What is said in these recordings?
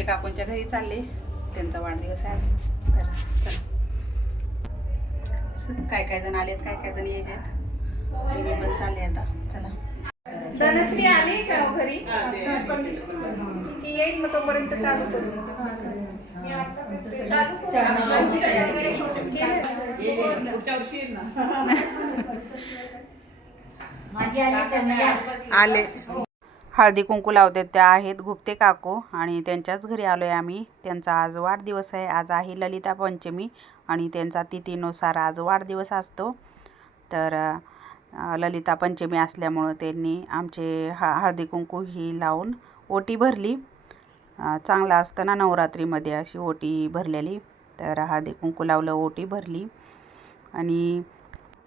गुप्ते काकूंच्या घरी चालले. त्यांचा वाढदिवस आहे आज. तर चला. काय काय जण आलेत काय काय जण यायचे आहेत मी पण चालले आता. चला. धनश्री आली का हो घरी? की येईल मग तोपर्यंत चालू करू. आले. हळदी कुंकू लावते त्या आहेत गुप्ते काकू आणि त्यांच्याच घरी आलो आहे आम्ही. त्यांचा आज वाढदिवस आहे. आज आहे ललिता पंचमी आणि त्यांचा तिथीनुसार आज वाढदिवस असतो. तर ललिता पंचमी असल्यामुळं त्यांनी आमचे ह हळदी कुंकू ही लावून ओटी भरली. चांगलं असतं ना नवरात्रीमध्ये अशी ओटी भरलेली. तर हळदी कुंकू लावलं ओटी भरली. आणि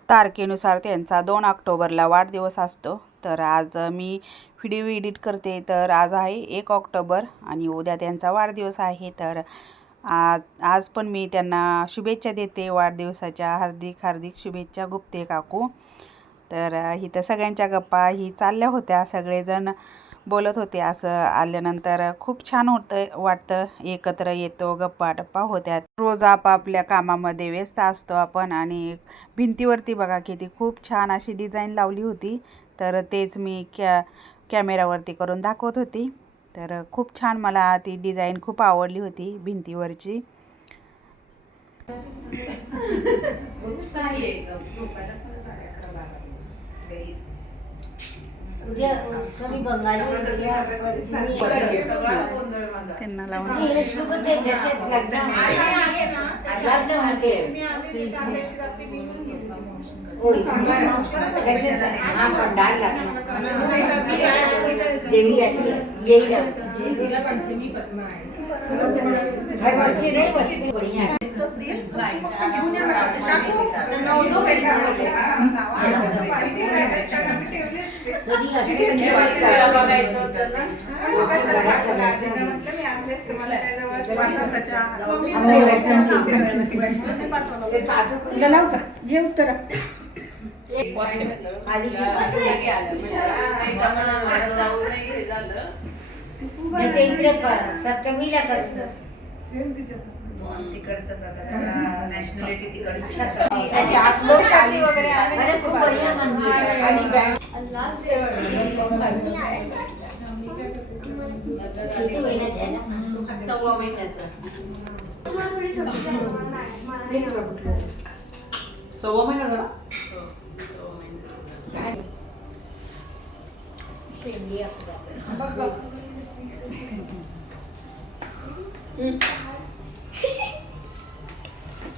तारखेनुसार त्यांचा दोन ऑक्टोबरला वाढदिवस असतो. तर आज मी व्हिडिओ एडिट करते. तर आज आहे एक ऑक्टोबर आणि उद्या त्यांचा वाढदिवस आहे. तर आज आज पण मी त्यांना शुभेच्छा देते. वाढदिवसाच्या हार्दिक हार्दिक शुभेच्छा गुप्ते काकू. तर इथं सगळ्यांच्या गप्पा ही चालल्या होत्या. सगळेजण बोलत होते असं आल्यानंतर खूप छान होतं वाटतं. एकत्र येतो गप्पा टप्पा होत्या. रोज आपापल्या कामामध्ये व्यस्त असतो आपण आणि भिंतीवरती बघा किती खूप छान अशी डिझाईन लावली होती. तर तेच मी कॅ कॅमेरावरती करून दाखवत होती. तर खूप छान मला ती डिझाईन खूप आवडली होती भिंतीवरची. उद्या सॉरी बंगाली आहे. त्यांना लावून हे होय. त्याच्यात हा पंडाल लागला देवी येईल. हर वर्षी नाही बसते बढिया सरी असते ते पाठवून घे उत्तर नाही ते इकडे त्याची आत्मोशाची वगैरे आहे. अरे खूप बढिया मंदिर आहे. आणि बँक किती महिन्याचं आहे ना? सव्वा महिन्याचा. सव्वा महिना झाला? अरे राहू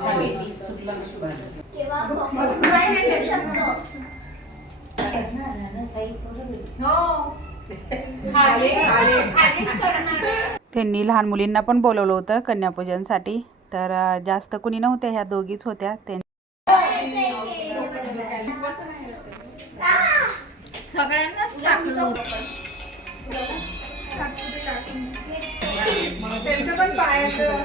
अरे, ओटी भरली म्हणून हो खाली खालीच करणार त्यांनी लहान मुलींना पण बोलवलं होतं कन्यापूजनसाठी. तर जास्त कुणी नव्हत्या ह्या दोघीच होत्या. त्यां सगळ्यांनाच टाकलं त्यांचं पण पायाचं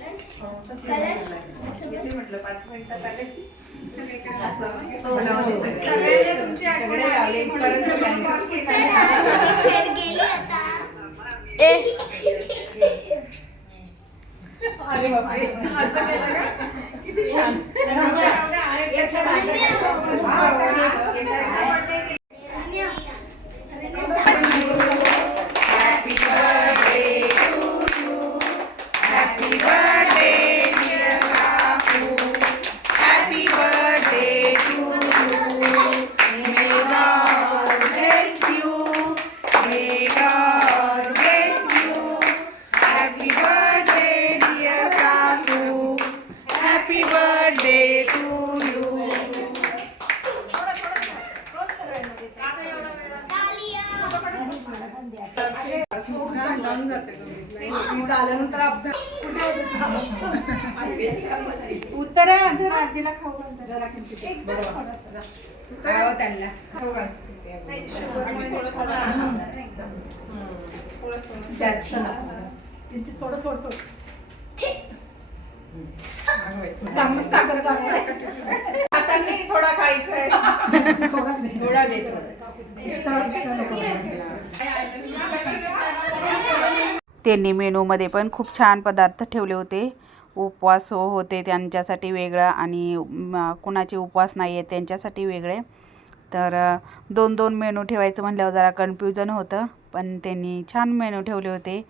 आधी सगळ्यांना तुमची आठवण आली. म्हणून तुम्हाला call केला. अरे बापरे. असं केलं का? किती छान. उत्तर आजीला खाऊ घाल जरा उत्तर त्यांना? खाऊ घाल. शुगरमुळे थोडं थोडं? थोडं. थोडं. जास्त हाताने थोडा खायचंय. थोडा दे. त्यांनी मेनूमध्ये पण खूप छान पदार्थ ठेवले होते. उपवास होते त्यांच्यासाठी वेगळं आणि कुणाचे उपवास नाही आहेत त्यांच्यासाठी वेगळे. तर दोन दोन मेनू ठेवायचं म्हटल्यावर जरा कन्फ्युजन होतं पण त्यांनी छान मेनू ठेवले होते.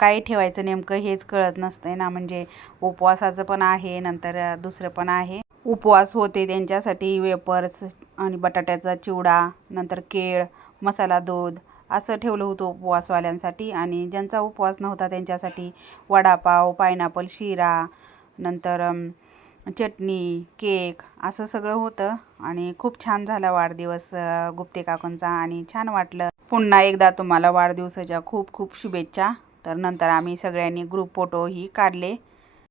काय ठेवायचं नेमकं हेच कळत नसतंय ना म्हणजे उपवासाचं पण आहे नंतर दुसरं पण आहे. उपवास होते त्यांच्यासाठी वेपर्स आणि बटाट्याचा चिवडा नंतर केळ मसाला दूध असं ठेवलं होतं उपवासवाल्यांसाठी. आणि ज्यांचा उपवास नव्हता त्यांच्यासाठी वडापाव पायनॅपल शिरा नंतर चटणी केक असं सगळं होतं. आणि खूप छान झाला वाढदिवस गुप्ते काकूंचा. आणि छान वाटलं. पुन्हा एकदा तुम्हाला वाढदिवसाच्या खूप खूप शुभेच्छा. तर नंतर आम्ही सगळ्यांनी ग्रुप फोटोही काढले.